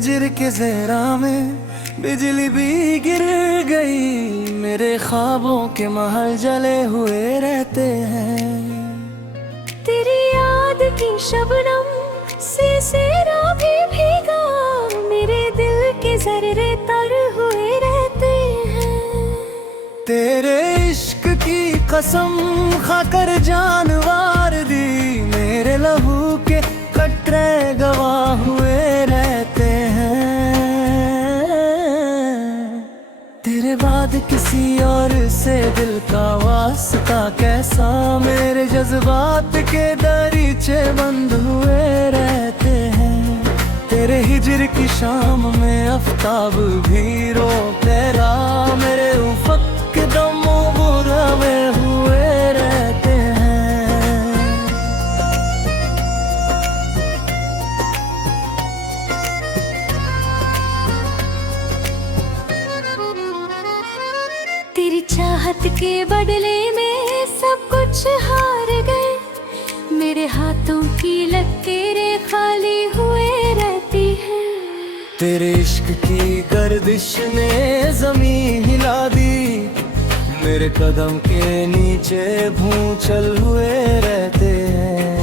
हिजर के ज़हरा में बिजली भी गिर गई। मेरे ख्वाबों के महल जले हुए रहते हैं। तेरी याद की शबनम से सेरा भी भीगा, मेरे दिल के जर्रे तर हुए रहते हैं। तेरे इश्क की कसम खाकर जानवर दी, मेरे लहू के कतरे गवाह हुए रहते हैं। तेरे बाद किसी और से दिल का वास्ता कैसा, मेरे जज्बात के दरीचे बंद हुए रहते हैं। तेरे हिजर की शाम में आफ्ताब भी रो तेरा, मेरे उफक के दमों बुरावे हुए रहते हैं। तेरी चाहत के बदले में सब कुछ हार गए, मेरे हाथों की लकीरें खाली हुए रहती हैं। तेरे इश्क की गर्दिश ने जमीन हिला दी, मेरे कदम के नीचे भूचल हुए रहते हैं।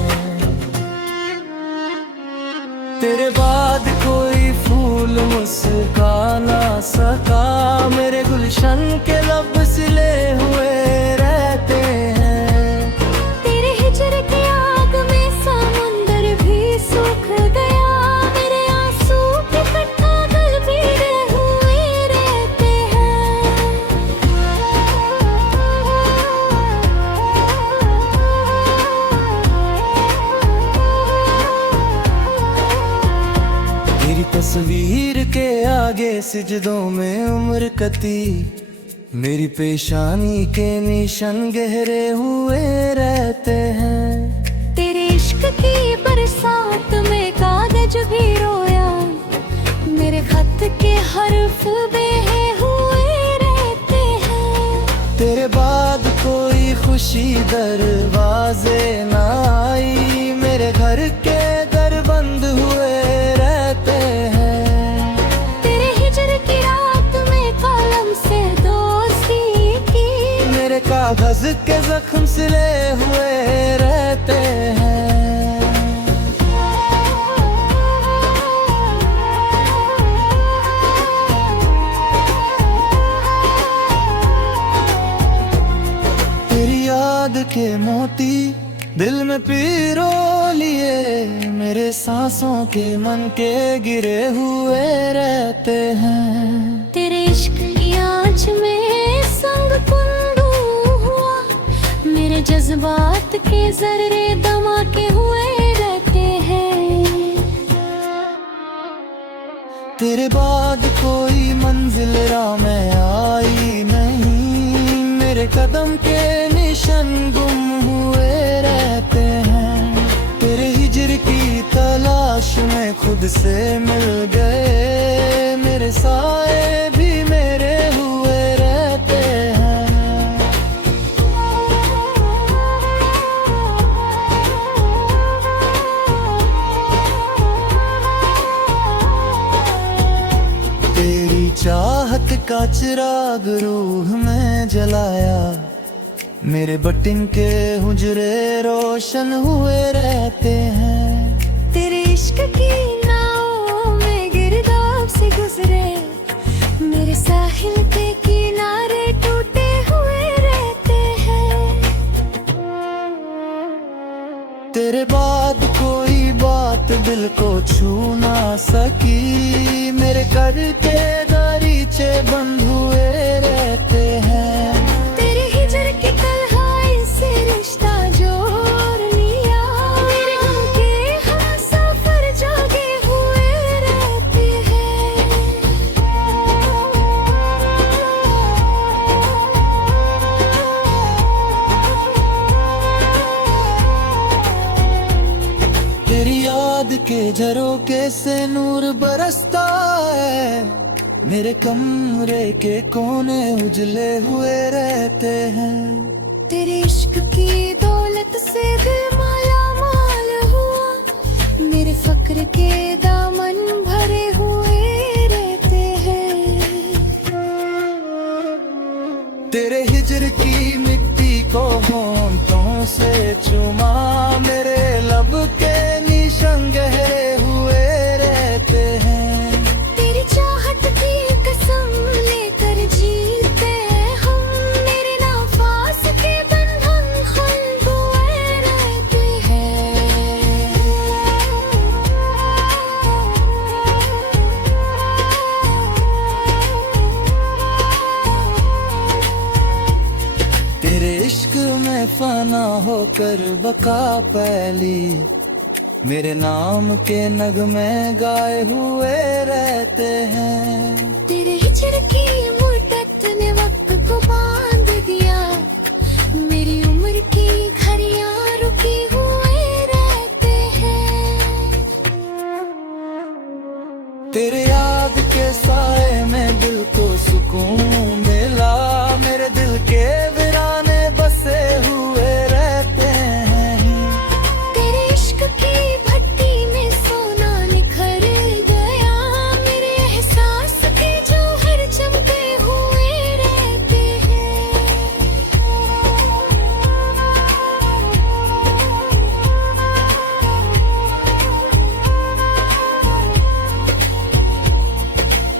तेरे बाद कोई फूल मुस्का ना सका, मेरे गुलशन के लब सिले हुए रहते हैं। तेरे हिजर की आग में समुंदर भी सूख गया, मेरे आंसू के कागज भीगे हुए रहते हैं। तेरी तस्वीर के आगे सिजदों में उम्र कती, मेरी पेशानी के निशान गहरे हुए रहते हैं। तेरे इश्क की बरसात में कागज भी रोया, मेरे खत के हर्फ बेहे हुए रहते हैं। तेरे बाद कोई खुशी दरवाजे ना आई, मेरे घर के दर बंद हुए रहते हैं। तेरे हिजर की रात में कलम से दोस्ती की, मेरे कागज के जख्म सिले हुए रहते हैं। तेरी याद के मोती दिल में पिरो लिए, मेरे सांसों के मन के गिरे हुए रहते हैं। तेरे इश्क की आँच में संग कुंडू हुआ, मेरे जज्बात के जर्रे धमाके हुए रहते हैं। तेरे बाद कोई मंजिल राह में आई नहीं, मेरे कदम के निशान गुम हुए रहते हैं। तेरे हिजर की तलाश में खुद से मिल गए, मेरे साए भी मेरे हुए रहते हैं। तेरी चाहत का चिराग रूह में जलाया, मेरे बटिन के हुजरे रोशन हुए रहते हैं। तेरे इश्क की नावों में गिरदाव से गुजरे, मेरे साहिल के किनारे टूटे हुए रहते हैं। तेरे बाद कोई बात दिल को छू ना सकी, मेरे कर के दरीचे बंद हुए रहते हैं। तेरे हिजर की तन्हाई से रिश्ता जोड़ लिया, मेरे गम के हम सफर जागे हुए रहते हैं। तेरी याद के झरोके से नूर बरसता है, मेरे कमरे के कोने उजले हुए रहते हैं। तेरे इश्क की दौलत से दिल माला माल हुआ, मेरे फक्र के दामन भरे हुए तेरे हिजर की मिट्टी को होंठों से चुमा, मेरे लब के निशान गहरे हुए रहते हैं। तेरी चाहत की कसम लेकर जीते हम, मेरे नफास के बंधन खुलबुए रहते हैं। तेरे इश्क में फना होकर बका पहली, मेरे नाम के नगमे गाए हुए रहते हैं। तेरे हिजर की मुद्दत ने वक्त को बांध दिया, मेरी उम्र की घड़ियां रुकी हुए रहते हैं। तेरे याद के साए में दिल को सुकून मिला, मेरे दिल के वीराने बसे हुए रहते हैं। तेरे इश्क की भट्टी में सोना निखर गया, मेरे एहसास के जौहर चमके हुए रहते हैं।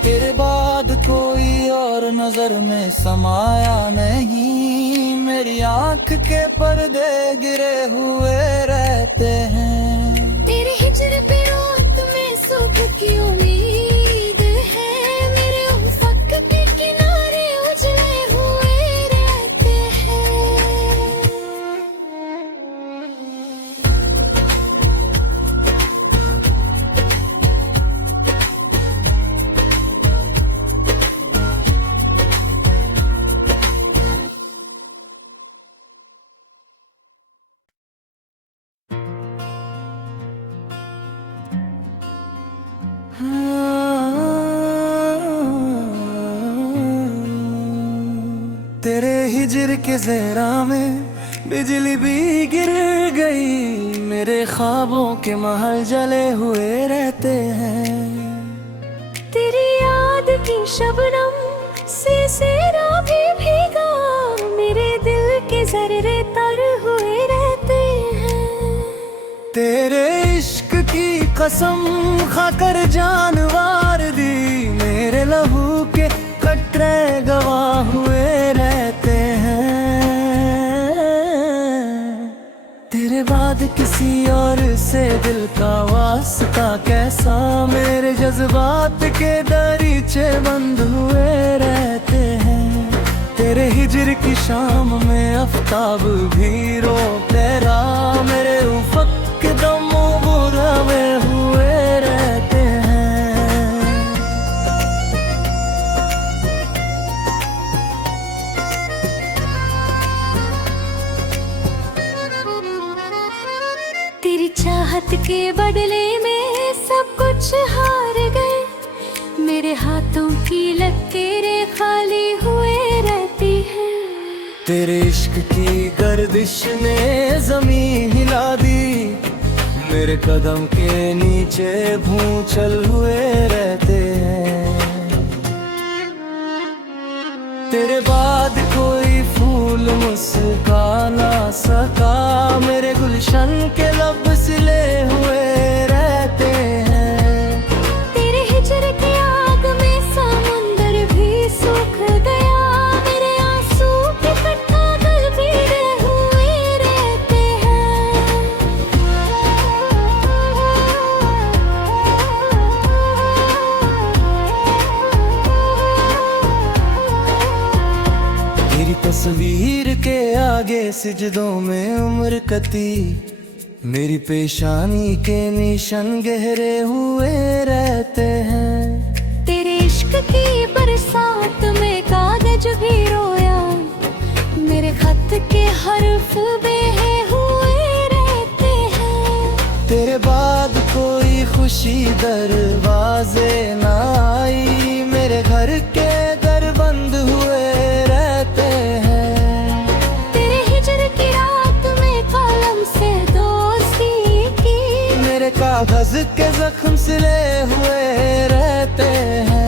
तेरे बाद कोई और नजर में समाया नहीं, मेरी आंख के पर्दे गिरे हुए रहते हैं। तेरे हिजर पे रात में सुख की उम्मीद है, मेरे उफ़क़ के किनारे उजले हुए रहते हैं। तेरे हिजर के ज़हरा में बिजली भी गिर गई, मेरे ख्वाबों के महल जले हुए रहते हैं। तेरी याद की शबनम से सेरा भी भीगा, मेरे दिल के ज़र्रे तर हुए रहते हैं। तेरे इश्क की कसम खाकर जानवार दी, मेरे लहू के कतरे गवाह हुए रहते हैं। तेरे बाद किसी और से दिल का वास्ता कैसा, मेरे जज्बात के दरीचे बंद हुए रहते हैं। तेरे हिजर की शाम में आफ्ताब भी रो तेरा, मेरे उफ़क़ के दम बुरावे हुए रहते हैं। तेरी चाहत के बदले में सब कुछ हार गए, मेरे हाथों की लकीरें खाली हुए रहती हैं। तेरे इश्क की गर्दिश ने ज़मीं हिला दी, मेरे कदम के नीचे भूचल हुए रहते हैं। तेरे बाद कोई फूल मुस्का ना सका, मेरे गुलशन के लब सिले हुए रहते हैं। तेरे हिजर की आग में समुंदर भी सूख गया, मेरे आंसू के कागज भीगे हुए रहते हैं। तेरी तस्वीर के आगे सिजदों में उम्र कती, मेरी पेशानी के निशान गहरे हुए रहते हैं। तेरे इश्क की बरसात में कागज भी रोया, मेरे खत के हर्फ बेहे हुए रहते हैं। तेरे बाद कोई खुशी दरवाजे ना आई, मेरे घर के दर बंद हुए रहते हैं। तेरे हिजर की रात में कलम से दोस्ती की, मेरे कागज के जख्म सिले हुए रहते हैं।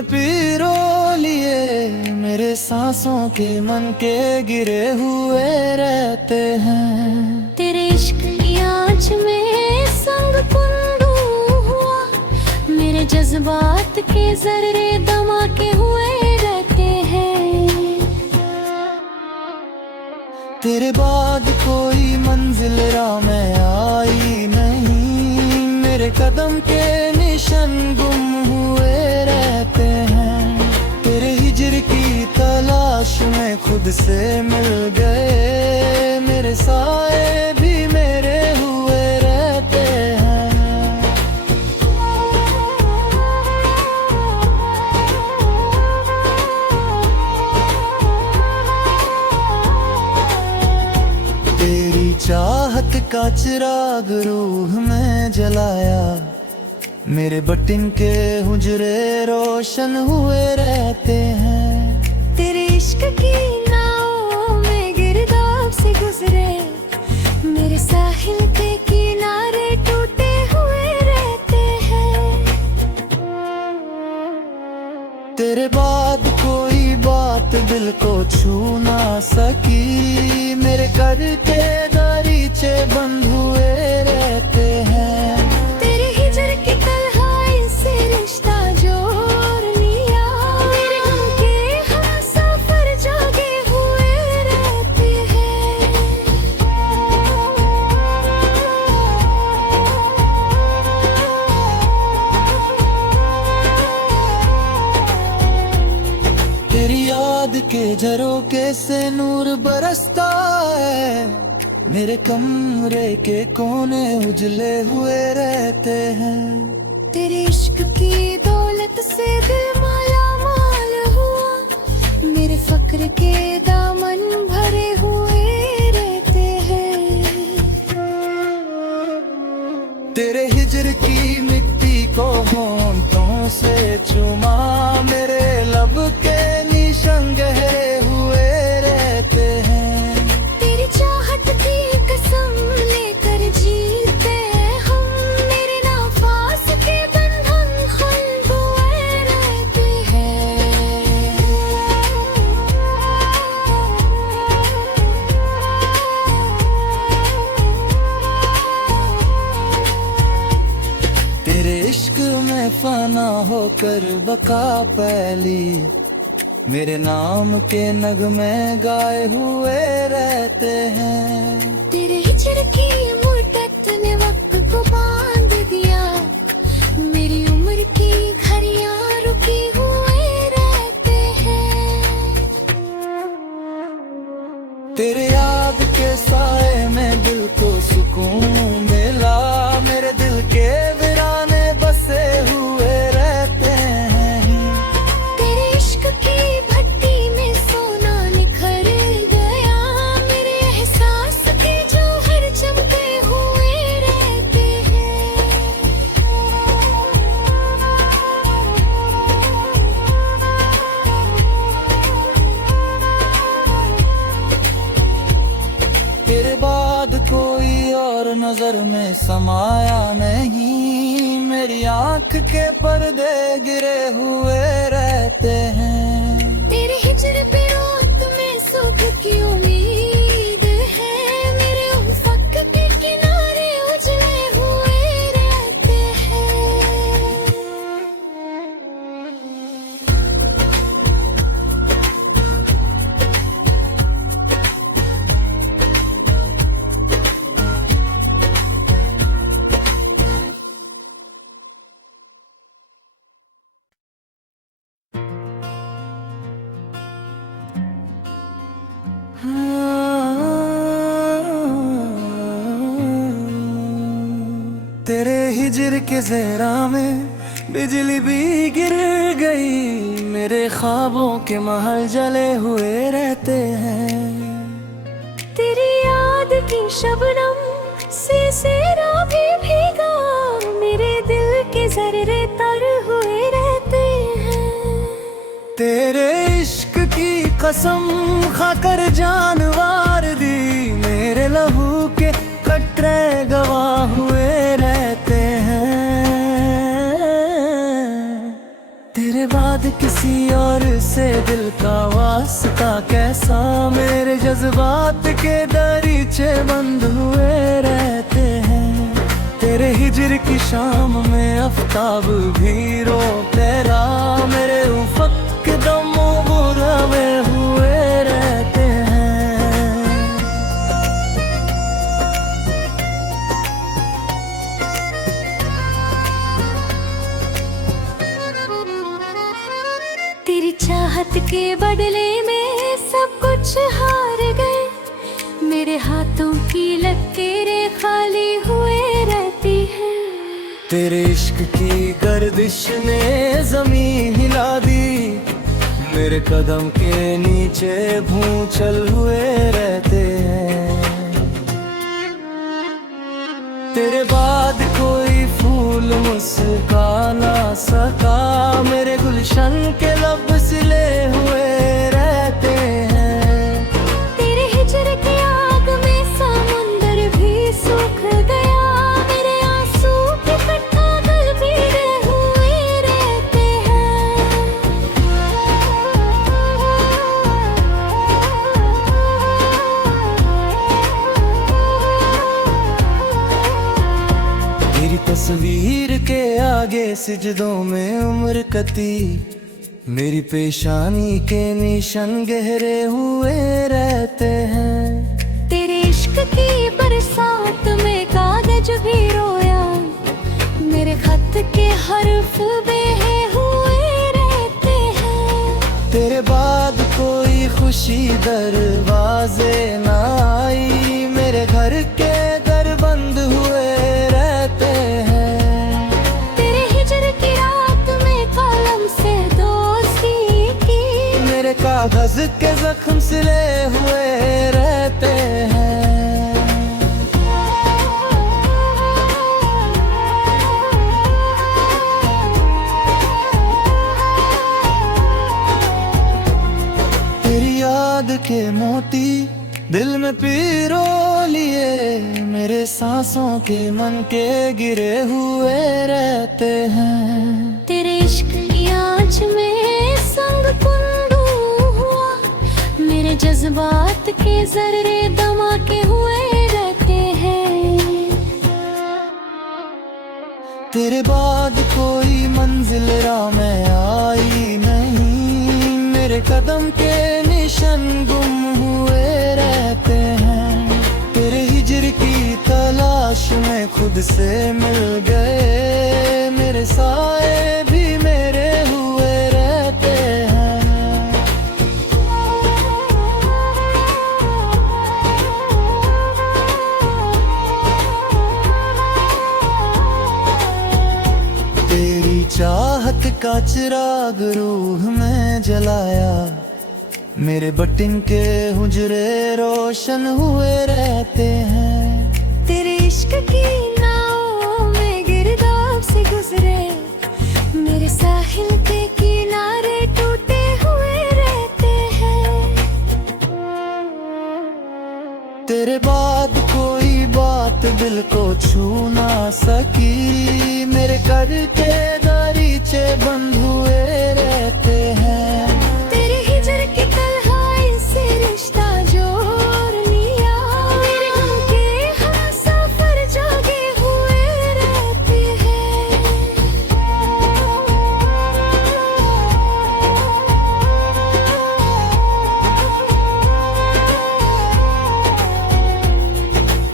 में पीरो लिए मेरे सांसों के मन के गिरे हुए रहते हैं। तेरे इश्क की आँच में संग कुंदू हुआ, मेरे जज्बात के जर्रे धमाके हुए रहते हैं। तेरे बाद कोई मंजिल राह में आई नहीं, मेरे कदम के निशान गुम हुए रहते हैं। तेरे हिजर की तलाश में खुद से मिल गए, मेरे साए भी मेरे हुए रहते हैं। तेरी चाहत का चिराग रूह में जलाया, मेरे बटिन के हुजरे रोशन हुए रहते हैं। तेरे इश्क की नाव में गिरदाव से गुजरे, मेरे साहिल के किनारे टूटे हुए रहते हैं। तेरे बाद कोई बात दिल को छू ना सकी, मेरे कर के दरीचे बंद हुए रहते हैं। तेरे हिजर की तन्हाई से रिश्ता जोड़ लिया, मेरे गम के हम सफर जागे हुए रहते हैं। तेरी याद के झरोके से नूर बरसता है, मेरे कमरे के कोने उजले हुए रहते हैं। तेरे इश्क की दौलत से दिल माला माल हुआ, मेरे फक्र के दामन भरे हुए रहते हैं। तेरे हिजर की मिट्टी को होंठों से चुमा, मेरे लब के निशान गहरे हुए रहते हैं। तेरी चाहत की कसम लेकर जीते हम, मेरे नाफास के बंधन खुल हुए रहते हैं। तेरे इश्क में फना होकर बका पहली, मेरे नाम के नगमे गाए हुए रहते हैं। तेरे हिजर की मुद्दत ने वक्त को बांध दिया, मेरी उम्र की घड़ियां रुकी हुए रहते हैं। तेरे याद के साए में दिल को सुकून मिला, मेरे दिल के वीराने बसे हुए रहते हैं। तेरे इश्क की भट्टी में सोना निखर गया, मेरे एहसास के जौहर चमके हुए रहते हैं। तेरे बाद कोई और नजर में समाया नहीं, मेरी आंख के पर्दे गिरे हुए रहते हैं। तेरे हिजर पे रात में सुख की उम्मीद है, मेरे उफ़क़ के किनारे उजले हुए रहते हैं। तेरे हिजर के ज़हरा में बिजली भी गिर गई, मेरे ख्वाबों के महल जले हुए रहते हैं। तेरी याद की शबनम से सेरा भी भीगा, मेरे दिल के जर्रे तर हुए रहते हैं। तेरे इश्क की कसम खाकर जानवार दी, मेरे लहू के कतरे गवाह हुए रहते हैं। तेरे बाद बाद किसी और से दिल का वास्ता कैसा, मेरे जज्बात के दरीचे बंद हुए रहते हैं। तेरे हिजर की शाम में आफ्ताब भी रो तेरा, मेरे उफक के दम बुरावे हुए रहते हैं। तेरी चाहत के बदले में सब कुछ हार गए, मेरे हाथों की लकीरें खाली हुए रहती हैं। तेरे इश्क की गर्दिश ने जमीन हिला दी, मेरे कदम के नीचे भूचल हुए रहते हैं। तेरे बाद कोई फूल मुस्का ना सका, मेरे गुलशन के लब सिले हुए रहते हैं। तेरे हिजर की आग में समुंदर भी सूख गया, मेरे आंसू के कागज भीगे हुए रहते हैं। तेरी तस्वीर के आगे सिजदों में उम्र कती, मेरी पेशानी के निशान गहरे हुए रहते हैं। तेरे इश्क की बरसात में कागज भी रोया, मेरे खत के हर्फ बेहे हुए रहते हैं। तेरे बाद कोई खुशी दरवाजे ना आई, मेरे घर के दर बंद हुए रहते हैं। तेरे हिजर की रात में कलम से दोस्ती की, मेरे कागज के जख्म सिले हुए रहते हैं। तेरी याद के मोती दिल में पिरो लिए, मेरे सांसों के मन के गिरे हुए रहते हैं। तेरे इश्क की आँच में संग कुंडू हुआ, मेरे जज्बात के जर्रे धमाके हुए रहते हैं। तेरे बाद कोई मंजिल राह में आई नहीं, मेरे कदम के निशान गुम हुए रहते हैं। तेरे हिजर की तलाश में खुद से मिल गए, मेरे साए भी मेरे हुए रहते हैं। तेरी चाहत का चिराग रूह में जलाया, मेरे बटिन के हुजरे रोशन हुए रहते हैं। तेरे इश्क की नाव में गिरदाव से गुजरे, मेरे साहिल के किनारे टूटे हुए रहते हैं। तेरे बाद कोई बात दिल को छू ना सकी, मेरे कर के दरीचे बंद हुए रहते हैं। तेरे हिजर की तन्हाई से रिश्ता जोड़ लिया, मेरे गम के हम सफर जागे हुए रहते हैं।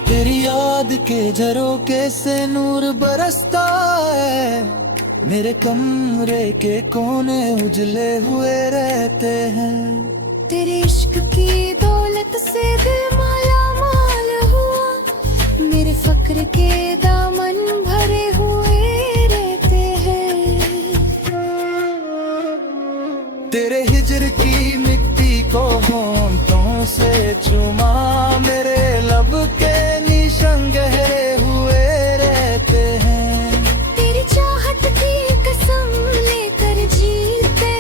तेरी याद के झरोके से नूर बरसता है, मेरे कमरे के कोने उजले हुए रहते हैं। तेरे इश्क की दौलत से दिल माला माल हुआ, मेरे फक्र के दामन भरे हुए रहते हैं। तेरे हिजर की मिट्टी को होंठों से चुमा, मेरे लब के निशान गहरे हुए रहते हैं। तेरी चाहत की कसम लेकर जीते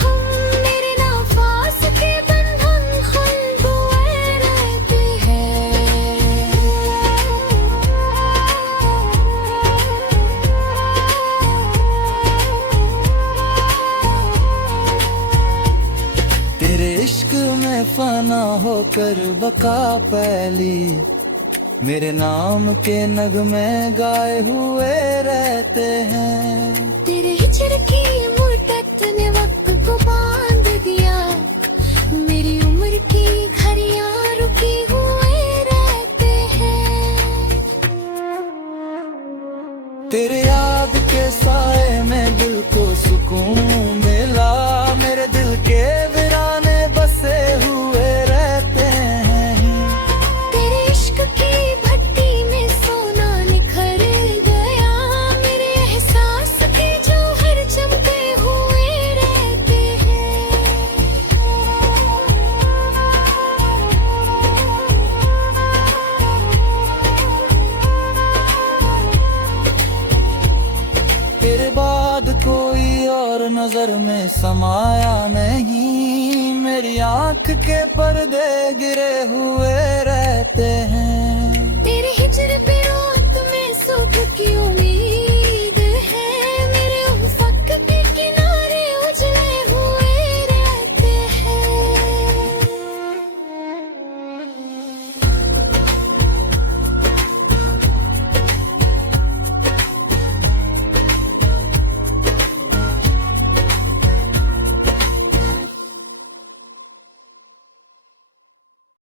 हम, मेरे नाफास के बंधन खुल हुए रहते हैं। फना होकर बका पहली, मेरे नाम के नगमे गाए हुए रहते हैं। तेरे हिजर की मुद्दत ने वक्त को बांध दिया, मेरी उम्र की घड़ियां रुकी हुए रहते हैं। तेरे याद के साए में दिल को सुकून मिला, मेरे दिल के वीराने बसे हुए रहते हैं। तेरे इश्क की भट्टी में सोना निखर गया, मेरे एहसास के जौहर चमके हुए रहते हैं। तेरे बाद कोई और नजर में समाया नहीं, मेरी आंख के पर्दे गिरे हुए रहते हैं। तेरे हिजर पे रात में सुख की उम्मीद